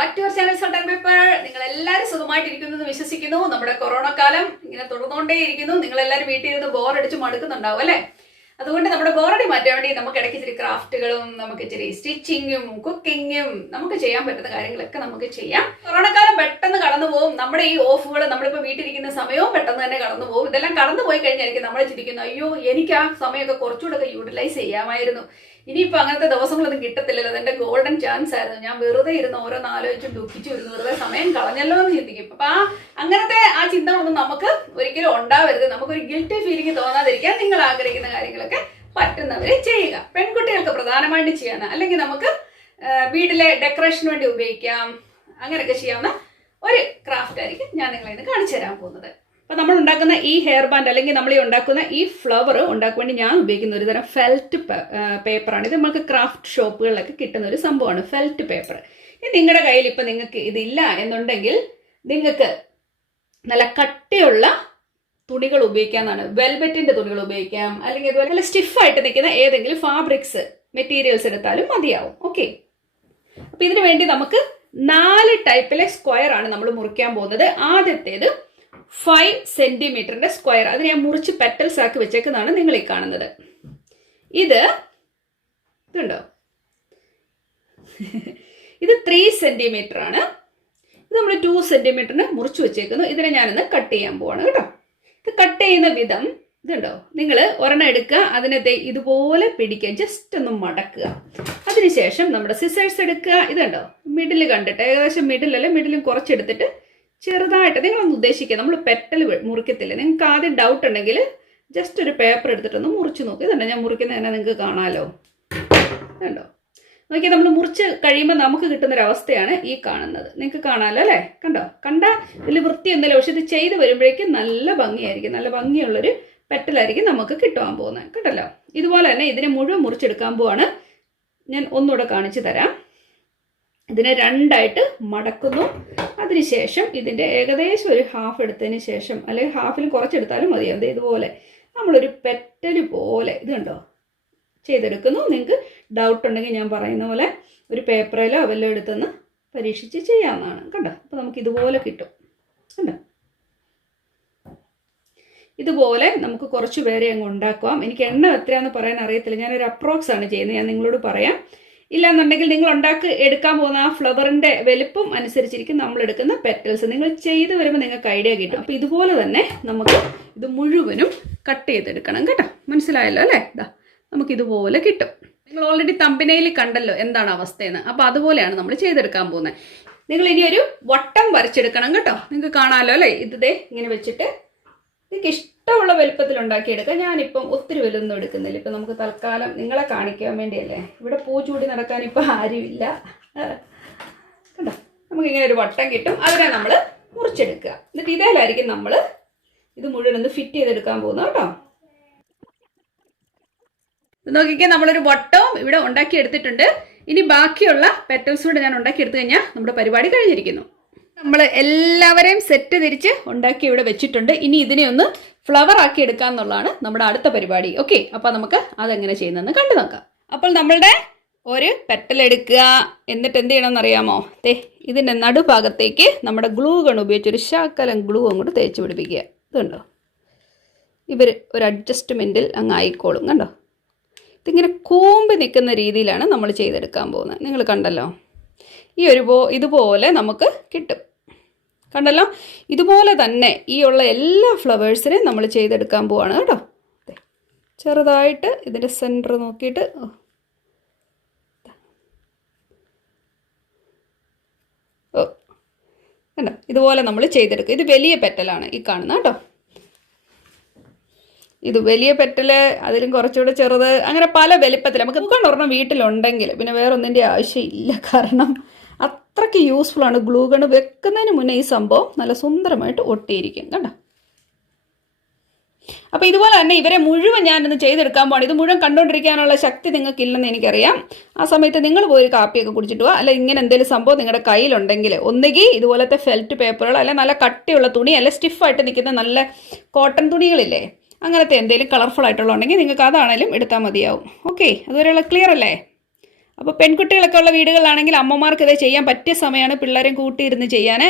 Back to our channel salt and pepper. നിങ്ങൾ എല്ലാവരും സുഖമായിട്ടിരിക്കുന്നു എന്ന് വിശ്വസിക്കുന്നു. നമ്മുടെ കൊറോണ കാലം ഇങ്ങനെ തുടർന്നുകൊണ്ടേയിരിക്കുന്നു. നിങ്ങൾ എല്ലാവരും വീട്ടിൽ ഇരുന്ന് ബോറടിച്ച് മടുക്കുന്നുണ്ടാവും അല്ലേ? അതുകൊണ്ട് നമ്മുടെ ബോറടി മാറ്റാൻ വേണ്ടി നമുക്ക് ഇടയ്ക്ക് ഇച്ചിരി ക്രാഫ്റ്റുകളും നമുക്ക് ഇച്ചിരി സ്റ്റിച്ചിങ്ങും കുക്കിങ്ങും നമുക്ക് ചെയ്യാൻ പറ്റുന്ന കാര്യങ്ങളൊക്കെ നമുക്ക് ചെയ്യാം. കൊറോണ കാലം പെട്ടെന്ന് കടന്നു പോകും. നമ്മുടെ ഈ ഓഫുകൾ നമ്മളിപ്പോൾ വീട്ടിലിരിക്കുന്ന സമയവും പെട്ടെന്ന് തന്നെ കടന്നു പോകും. ഇതെല്ലാം കടന്നു പോയി കഴിഞ്ഞായിരിക്കും നമ്മൾ ചിന്തിക്കുന്നു, അയ്യോ എനിക്ക് ആ സമയമൊക്കെ കുറച്ചുകൂടെ യൂട്ടിലൈസ് ചെയ്യാമായിരുന്നു. ഇനിയിപ്പോൾ അങ്ങനത്തെ ദിവസങ്ങളൊന്നും കിട്ടത്തില്ലല്ലോ, അതെന്റെ ഗോൾഡൻ ചാൻസ് ആയിരുന്നു. ഞാൻ വെറുതെ ഇരുന്ന് ഓരോന്ന് ആലോചിച്ചും ദുഃഖിച്ചു വരുന്നു, വെറുതെ സമയം കളഞ്ഞല്ലോ എന്ന് ചിന്തിക്കും. അപ്പൊ അങ്ങനത്തെ ആ ചിന്തകളൊന്നും നമുക്ക് ഒരിക്കലും ഉണ്ടാവരുത്. നമുക്കൊരു ഗിൽറ്റി ഫീലിംഗ് തോന്നാതിരിക്കാൻ നിങ്ങൾ ആഗ്രഹിക്കുന്ന കാര്യങ്ങളൊക്കെ പറ്റുന്നവരെ ചെയ്യുക. പെൺകുട്ടികൾക്ക് പ്രധാനമായിട്ട് ചെയ്യാൻ, അല്ലെങ്കിൽ നമുക്ക് വീട്ടിലെ ഡെക്കറേഷന് വേണ്ടി ഉപയോഗിക്കാം, അങ്ങനെയൊക്കെ ചെയ്യാവുന്ന ഒരു ക്രാഫ്റ്റ് ആയിരിക്കും ഞാൻ നിങ്ങളെ ഇന്ന് കാണിച്ചു തരാൻ പോകുന്നത്. അപ്പോൾ നമ്മൾ ഉണ്ടാക്കുന്ന ഈ ഹെയർ ബാൻഡ് അല്ലെങ്കിൽ നമ്മൾ ഈ ഉണ്ടാക്കുന്ന ഈ ഫ്ലവർ ഉണ്ടാക്കാൻ വേണ്ടി ഞാൻ ഉപയോഗിക്കുന്ന ഒരു തരം ഫെൽറ്റ് പേപ്പറാണ്. ഇത് നമുക്ക് ക്രാഫ്റ്റ് ഷോപ്പുകളിലൊക്കെ കിട്ടുന്ന ഒരു സംഭവമാണ് ഫെൽറ്റ് പേപ്പർ. ഇത് നിങ്ങളുടെ കയ്യിൽ ഇപ്പം നിങ്ങൾക്ക് ഇതില്ല എന്നുണ്ടെങ്കിൽ നിങ്ങൾക്ക് നല്ല കട്ടിയുള്ള തുണികൾ ഉപയോഗിക്കാമെന്നാണ്. വെൽവെറ്റിൻ്റെ തുണികൾ ഉപയോഗിക്കാം, അല്ലെങ്കിൽ അതുപോലെ നല്ല സ്റ്റിഫായിട്ട് നിൽക്കുന്ന ഏതെങ്കിലും ഫാബ്രിക്സ് മെറ്റീരിയൽസ് എടുത്താലും മതിയാവും. ഓക്കെ, അപ്പം ഇതിനു വേണ്ടി നമുക്ക് 4 ടൈപ്പിലെ സ്ക്വയർ ആണ് നമ്മൾ മുറിക്കാൻ പോകുന്നത്. ആദ്യത്തേത് 5 സെന്റിമീറ്ററിന്റെ സ്ക്വയർ. അതിന് ഞാൻ മുറിച്ച് പെറ്റൽസ് ആക്കി വെച്ചേക്കുന്നതാണ് നിങ്ങൾ ഈ കാണുന്നത്. ഇതുണ്ടോ, ഇത് 3 സെന്റിമീറ്റർ ആണ്. ഇത് നമ്മൾ 2 സെന്റിമീറ്ററിന് മുറിച്ച് വെച്ചേക്കുന്നു. ഇതിനെ ഞാനിന്ന് കട്ട് ചെയ്യാൻ പോവാണ് കേട്ടോ. ഇത് കട്ട് ചെയ്യുന്ന വിധം ഇതുണ്ടോ, നിങ്ങൾ ഒരെണ്ണം എടുക്കുക, അതിനെ ഇതുപോലെ പിടിക്കുക, ജസ്റ്റ് ഒന്ന് മടക്കുക. അതിനുശേഷം നമ്മുടെ സിസേഴ്സ് എടുക്കുക. ഇതുണ്ടോ, മിഡിൽ കണ്ടിട്ട് ഏകദേശം മിഡിലല്ലേ, മിഡിലും കുറച്ചെടുത്തിട്ട് ചെറുതായിട്ട് നിങ്ങളൊന്ന് ഉദ്ദേശിക്കുക. നമ്മൾ പെറ്റൽ മുറിക്കത്തില്ല. നിങ്ങൾക്ക് ആദ്യം ഡൗട്ട് ഉണ്ടെങ്കിൽ ജസ്റ്റ് ഒരു പേപ്പർ എടുത്തിട്ടൊന്ന് മുറിച്ച് നോക്കുക. ഇതുണ്ടോ, ഞാൻ മുറിക്കുന്നത് തന്നെ നിങ്ങൾക്ക് കാണാമല്ലോ. കണ്ടോ, നോക്കിയാൽ നമ്മൾ മുറിച്ച് കഴിയുമ്പോൾ നമുക്ക് കിട്ടുന്നൊരവസ്ഥയാണ് ഈ കാണുന്നത്. നിങ്ങൾക്ക് കാണാമല്ലോ അല്ലേ? കണ്ട വലിയ വൃത്തിയൊന്നുമില്ല, പക്ഷെ ഇത് ചെയ്ത് വരുമ്പോഴേക്കും നല്ല ഭംഗിയായിരിക്കും. നല്ല ഭംഗിയുള്ളൊരു പെറ്റലായിരിക്കും നമുക്ക് കിട്ടുവാൻ പോകുന്നത്. കേട്ടല്ലോ, ഇതുപോലെ തന്നെ ഇതിനെ മുഴുവൻ മുറിച്ചെടുക്കാൻ പോവാണ്. ഞാൻ ഒന്നുകൂടെ കാണിച്ചു തരാം. ഇതിനെ 2 ആയിട്ട് മടക്കുന്നു. അതിനുശേഷം ഇതിൻ്റെ ഏകദേശം ഒരു ഹാഫ് എടുത്തതിന് ശേഷം, അല്ലെങ്കിൽ ഹാഫിൽ കുറച്ചെടുത്താലും മതി. അത് ഇതുപോലെ നമ്മളൊരു പെറ്റല് പോലെ ഇത് കണ്ടോ ചെയ്തെടുക്കുന്നു. നിങ്ങൾക്ക് ഡൗട്ട് ഉണ്ടെങ്കിൽ ഞാൻ പറയുന്ന പോലെ ഒരു പേപ്പറിലോ വല്ലതും എടുത്തൊന്ന് പരീക്ഷിച്ച് ചെയ്യാവുന്നതാണ്. കണ്ടോ, അപ്പോൾ നമുക്ക് ഇതുപോലെ കിട്ടും. കണ്ടോ, ഇതുപോലെ നമുക്ക് കുറച്ച് പേരെ അങ്ങ് ഉണ്ടാക്കാം. എനിക്ക് എണ്ണം എത്രയാണെന്ന് പറയാൻ അറിയത്തില്ല, ഞാനൊരു അപ്രോക്സ് ആണ് ചെയ്യുന്നത്. ഞാൻ നിങ്ങളോട് പറയാം. ഇല്ലാന്നുണ്ടെങ്കിൽ നിങ്ങൾ എടുക്കാൻ പോകുന്ന ആ ഫ്ലവറിന്റെ വലുപ്പം അനുസരിച്ചിരിക്കും നമ്മൾ എടുക്കുന്ന പെറ്റൽസ്. നിങ്ങൾ ചെയ്ത് വരുമ്പോൾ നിങ്ങൾക്ക് ഐഡിയ കിട്ടും. അപ്പോൾ ഇതുപോലെ തന്നെ നമുക്ക് ഇത് മുഴുവനും കട്ട് ചെയ്തെടുക്കണം കേട്ടോ. മനസ്സിലായല്ലോ അല്ലേ? ഇതാ നമുക്ക് ഇതുപോലെ കിട്ടും. നിങ്ങൾ ഓൾറെഡി തമ്പനയിൽ കണ്ടല്ലോ എന്താണ് അവസ്ഥയെന്ന്. അപ്പോൾ അതുപോലെയാണ് നമ്മൾ ചെയ്തെടുക്കാൻ പോകുന്നത്. നിങ്ങൾ ഇനി ഒരു വട്ടം വരച്ചെടുക്കണം കേട്ടോ. നിങ്ങൾക്ക് കാണാമല്ലോ അല്ലേ? ഇതേ ഇങ്ങനെ വെച്ചിട്ട് നിങ്ങൾക്ക് ഇഷ്ടമുള്ള വലുപ്പത്തിൽ ഉണ്ടാക്കിയെടുക്കാം. ഞാനിപ്പം ഒത്തിരി വലുതൊന്നും എടുക്കുന്നില്ല. ഇപ്പം നമുക്ക് തൽക്കാലം നിങ്ങളെ കാണിക്കാൻ വേണ്ടിയല്ലേ. ഇവിടെ പൂ ചൂടി നടക്കാൻ ഇപ്പം ആരുമില്ല. കണ്ടോ, നമുക്കിങ്ങനെ ഒരു വട്ടം കിട്ടും. അതിനെ നമ്മൾ മുറിച്ചെടുക്കുക. എന്നിട്ട് ഇതിലായിരിക്കും നമ്മൾ ഇത് മുഴുവൻ ഒന്ന് ഫിറ്റ് ചെയ്തെടുക്കാൻ പോകുന്നത് കേട്ടോ. നോക്കിക്കേ, നമ്മളൊരു വട്ടവും ഇവിടെ ഉണ്ടാക്കിയെടുത്തിട്ടുണ്ട്. ഇനി ബാക്കിയുള്ള പെറ്റൽസ് കൂടെ ഞാൻ ഉണ്ടാക്കിയെടുത്തു കഴിഞ്ഞാൽ നമ്മുടെ പരിപാടി കഴിഞ്ഞിരിക്കുന്നു. നമ്മൾ എല്ലാവരെയും സെറ്റ് തിരിച്ച് ഉണ്ടാക്കി ഇവിടെ വെച്ചിട്ടുണ്ട്. ഇനി ഇതിനെ ഒന്ന് ഫ്ലവർ ആക്കി എടുക്കുക എന്നുള്ളതാണ് നമ്മുടെ അടുത്ത പരിപാടി. ഓക്കെ, അപ്പോൾ നമുക്ക് അതെങ്ങനെ ചെയ്യുന്നതെന്ന് കണ്ടു നോക്കാം. അപ്പോൾ നമ്മളുടെ ഒരു പെറ്റൽ എടുക്കുക. എന്നിട്ട് എന്ത് ചെയ്യണമെന്ന് അറിയാമോ? ഇതിൻ്റെ നടുഭാഗത്തേക്ക് നമ്മുടെ ഗ്ലൂ ഗൺ ഉപയോഗിച്ച് ഒരു ശകലം ഗ്ലൂ അങ്ങോട്ട് തേച്ച് പിടിപ്പിക്കുക. ഇതുണ്ടോ, ഇവർ ഒരു അഡ്ജസ്റ്റ്മെൻറ്റിൽ അങ്ങ് ആയിക്കോളും. കണ്ടോ, ഇതിങ്ങനെ കൂമ്പി നിൽക്കുന്ന രീതിയിലാണ് നമ്മൾ ചെയ്തെടുക്കാൻ പോകുന്നത്. നിങ്ങൾ കണ്ടല്ലോ, ഈ ഇതുപോലെ നമുക്ക് കിട്ടും. കണ്ടല്ലോ, ഇതുപോലെ തന്നെ ഈ ഉള്ള എല്ലാ ഫ്ലവേഴ്സിനെയും നമ്മൾ ചെയ്തെടുക്കാൻ പോവാണ് കേട്ടോ. ചെറുതായിട്ട് ഇതിൻ്റെ സെൻറ്റർ നോക്കിയിട്ട് കണ്ടോ, ഇതുപോലെ നമ്മൾ ചെയ്തെടുക്കുക. ഇത് വലിയ പെറ്റലാണ് ഈ കാണുന്നത് കേട്ടോ. ഇത് വലിയ പെറ്റല്, അതിലും കുറച്ചുകൂടെ ചെറുത്, അങ്ങനെ പല വലിപ്പത്തിൽ നമുക്ക് ഒരെണ്ണം വീട്ടിലുണ്ടെങ്കിൽ പിന്നെ വേറെ ഒന്നിൻ്റെ ആവശ്യമില്ല. കാരണം അത്രയ്ക്ക് യൂസ്ഫുൾ ആണ്. ഗ്ലൂ ഗൺ വെക്കുന്നതിന് മുന്നേ ഈ സംഭവം നല്ല സുന്ദരമായിട്ട് ഒട്ടിയിരിക്കും. കണ്ടോ, അപ്പോൾ ഇതുപോലെ തന്നെ ഇവരെ മുഴുവൻ ഞാനിന്ന് ചെയ്തെടുക്കാൻ പോകണം. ഇത് മുഴുവൻ കണ്ടുകൊണ്ടിരിക്കാനുള്ള ശക്തി നിങ്ങൾക്കില്ലെന്ന് എനിക്കറിയാം. ആ സമയത്ത് നിങ്ങൾ പോയി ഒരു കാപ്പിയൊക്കെ കുടിച്ചിട്ട് പോവുക. അല്ല ഇങ്ങനെ എന്തെങ്കിലും സംഭവം നിങ്ങളുടെ കയ്യിലുണ്ടെങ്കിൽ ഒന്നുകിൽ ഇതുപോലത്തെ ഫെൽറ്റ് പേപ്പറുകൾ, അല്ലെ നല്ല കട്ടിയുള്ള തുണി, അല്ലെ സ്റ്റിഫായിട്ട് നിൽക്കുന്ന നല്ല കോട്ടൺ തുണികളില്ലേ, അങ്ങനത്തെ എന്തെങ്കിലും കളർഫുൾ ആയിട്ടുള്ള ഉണ്ടെങ്കിൽ നിങ്ങൾക്ക് അതാണേലും എടുത്താൽ മതിയാവും. ഓക്കെ, അതുവരെയുള്ള ക്ലിയർ അല്ലേ? അപ്പോൾ പെൺകുട്ടികളൊക്കെ ഉള്ള വീടുകളിലാണെങ്കിൽ അമ്മമാർക്ക് ഇത് ചെയ്യാൻ പറ്റിയ സമയമാണ്, പിള്ളേരെയും കൂട്ടിയിരുന്ന് ചെയ്യാൻ.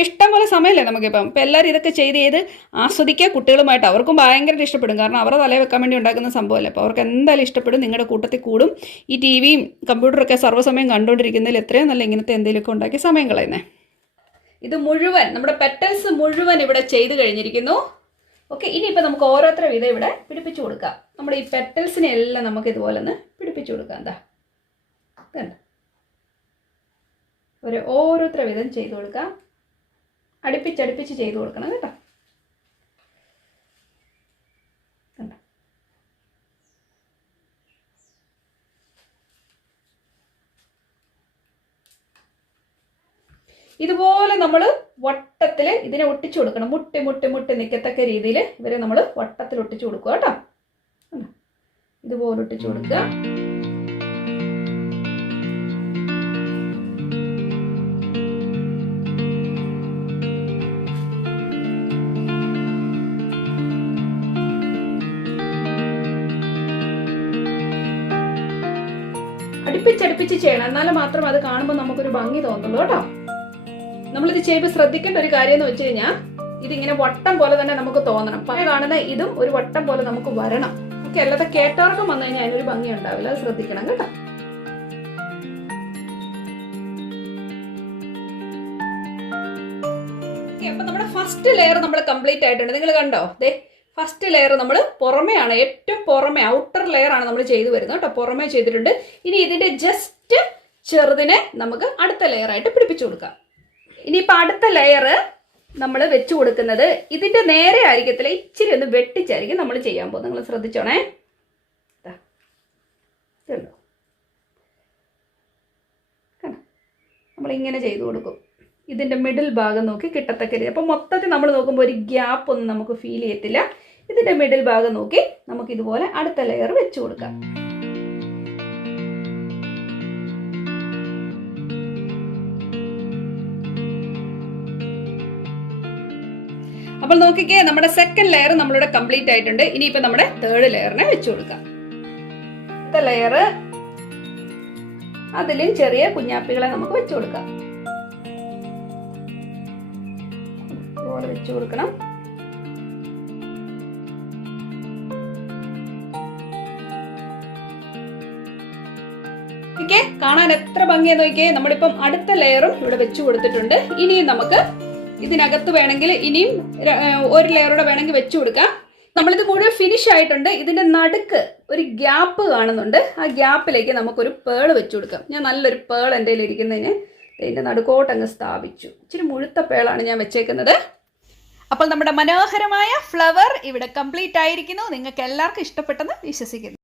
ഇഷ്ടം പോലെ സമയമല്ലേ നമുക്കിപ്പം. അപ്പോൾ എല്ലാവരും ഇതൊക്കെ ചെയ്ത് ആസ്വദിക്കുക കുട്ടികളുമായിട്ട്. അവർക്കും ഭയങ്കര ഇഷ്ടപ്പെടും, കാരണം അവരുടെ തലയിൽ വെക്കാൻ വേണ്ടി ഉണ്ടാക്കുന്ന സംഭവമല്ലേ. അപ്പോൾ അവർക്ക് എന്തായാലും ഇഷ്ടപ്പെടും, നിങ്ങളുടെ കൂട്ടത്തിൽ കൂടും. ഈ ടി വിയും കമ്പ്യൂട്ടറൊക്കെ സർവ്വസമയം കണ്ടുകൊണ്ടിരിക്കുന്നതിൽ എത്രയും നല്ല ഇങ്ങനത്തെ എന്തെങ്കിലുമൊക്കെ ഉണ്ടാക്കി സമയം കളയുന്നത്. ഇത് മുഴുവൻ നമ്മുടെ പെറ്റൽസ് മുഴുവൻ ഇവിടെ ചെയ്ത് കഴിഞ്ഞിരിക്കുന്നു. ഓക്കെ, ഇനിയിപ്പോൾ നമുക്ക് ഓരോരുത്തരും ഇത് ഇവിടെ പിടിപ്പിച്ചു കൊടുക്കാം. നമ്മുടെ ഈ പെറ്റൽസിനെ എല്ലാം നമുക്ക് ഇതുപോലെ ഒന്ന് പിടിപ്പിച്ചു കൊടുക്കാം. എന്താ ഒരു ഓരോരുത്തര വിധം ചെയ്ത് കൊടുക്കാം. അടുപ്പിച്ചടുപ്പിച്ച് ചെയ്ത് കൊടുക്കണം കേട്ടോ. ഇതുപോലെ നമ്മൾ വട്ടത്തിൽ ഇതിനെ ഒട്ടിച്ചു കൊടുക്കണം. മുട്ടി മുട്ടി മുട്ടി നിൽക്കത്തക്ക രീതിയിൽ ഇവരെ നമ്മൾ വട്ടത്തിൽ ഒട്ടിച്ചു കൊടുക്കുക കേട്ടോ. ഇതുപോലെ ഒട്ടിച്ചു കൊടുക്കുക. അടുപ്പിച്ചടുപ്പിച്ച് ചെയ്യണം, എന്നാലും മാത്രം അത് കാണുമ്പോൾ നമുക്കൊരു ഭംഗി തോന്നുള്ളൂ കേട്ടോ. നമ്മളിത് ചെയ്യുമ്പോൾ ശ്രദ്ധിക്കേണ്ട ഒരു കാര്യം എന്ന് വെച്ച് കഴിഞ്ഞാൽ ഇതിങ്ങനെ വട്ടം പോലെ തന്നെ നമുക്ക് തോന്നണം. പഴയ കാണുന്ന ഇതും ഒരു വട്ടം പോലെ നമുക്ക് വരണം. ഓക്കെ, അല്ലാതെ കേട്ടവർക്കും വന്നു കഴിഞ്ഞാൽ അതിനൊരു ഭംഗി ഉണ്ടാവില്ല, അത് ശ്രദ്ധിക്കണം കേട്ടോ. അപ്പൊ നമ്മുടെ ഫസ്റ്റ് ലെയർ നമ്മൾ കംപ്ലീറ്റ് ആയിട്ടുണ്ട്. നിങ്ങൾ കണ്ടോ, ദേ ഫസ്റ്റ് ലെയർ നമ്മൾ പുറമെയാണ്, ഏറ്റവും പുറമെ ഔട്ടർ ലെയർ ആണ് നമ്മൾ ചെയ്തു വരുന്നത് കേട്ടോ. പുറമെ ചെയ്തിട്ടുണ്ട്. ഇനി ഇതിന്റെ ജസ്റ്റ് ചെറുതിനെ നമുക്ക് അടുത്ത ലെയർ ആയിട്ട് പിടിപ്പിച്ചു കൊടുക്കാം. ഇനിയിപ്പോൾ അടുത്ത ലെയർ നമ്മൾ വെച്ച് കൊടുക്കുന്നത് ഇതിന്റെ നേരെ ആയിരിക്കത്തില്ല, ഇച്ചിരി ഒന്ന് വെട്ടിച്ചായിരിക്കും നമ്മൾ ചെയ്യാൻ പോകുന്നത്. നിങ്ങൾ ശ്രദ്ധിച്ചോണേ. നമ്മളിങ്ങനെ ചെയ്തു കൊടുക്കും. ഇതിന്റെ മിഡിൽ ഭാഗം നോക്കി കിട്ടത്തക്ക രീതി. അപ്പം മൊത്തത്തിൽ നമ്മൾ നോക്കുമ്പോൾ ഒരു ഗ്യാപ്പ് ഒന്നും നമുക്ക് ഫീൽ ചെയ്യത്തില്ല. ഇതിന്റെ മിഡിൽ ഭാഗം നോക്കി നമുക്ക് ഇതുപോലെ അടുത്ത ലെയർ വെച്ച് കൊടുക്കാം. അപ്പോൾ നോക്കിക്കേ, നമ്മുടെ സെക്കൻഡ് ലെയർ നമ്മളിവിടെ കംപ്ലീറ്റ് ആയിട്ടുണ്ട്. ഇനിയിപ്പോൾ നമ്മുടെ തേർഡ് ലെയറിനെ വെച്ച് കൊടുക്കാം. അടുത്ത ലെയർ അതിലും ചെറിയ കുഞ്ഞാപ്പികളെ നമുക്ക് വെച്ച് കൊടുക്കാം. ഇതുപോലെ വെച്ച് കൊടുക്കണം. ഓക്കെ, കാണാൻ എത്ര ഭംഗിയാന്ന് നോക്കിയേ. നമ്മളിപ്പം അടുത്ത ലെയറും ഇവിടെ വെച്ച് കൊടുത്തിട്ടുണ്ട്. ഇനിയും നമുക്ക് ഇതിനകത്ത് വേണമെങ്കിൽ ഇനിയും ഒരു ലെയറോടെ വേണമെങ്കിൽ വെച്ച് കൊടുക്കാം. നമ്മളിത് മുഴുവൻ ഫിനിഷ് ആയിട്ടുണ്ട്. ഇതിന്റെ നടുക്ക് ഒരു ഗ്യാപ്പ് കാണുന്നുണ്ട്. ആ ഗ്യാപ്പിലേക്ക് നമുക്കൊരു പേൾ വെച്ച് കൊടുക്കാം. ഞാൻ നല്ലൊരു പേൾ എൻ്റെ കയ്യിൽ ഇരിക്കുന്നതിന് ഇതിന്റെ നടുക്കോട്ട് അങ്ങ് സ്ഥാപിച്ചു. ഇച്ചിരി മുഴുത്ത പേളാണ് ഞാൻ വെച്ചേക്കുന്നത്. അപ്പോൾ നമ്മുടെ മനോഹരമായ ഫ്ലവർ ഇവിടെ കംപ്ലീറ്റ് ആയിരിക്കുന്നു. നിങ്ങൾക്ക് എല്ലാവർക്കും ഇഷ്ടപ്പെട്ടെന്ന് വിശ്വസിക്കുന്നു.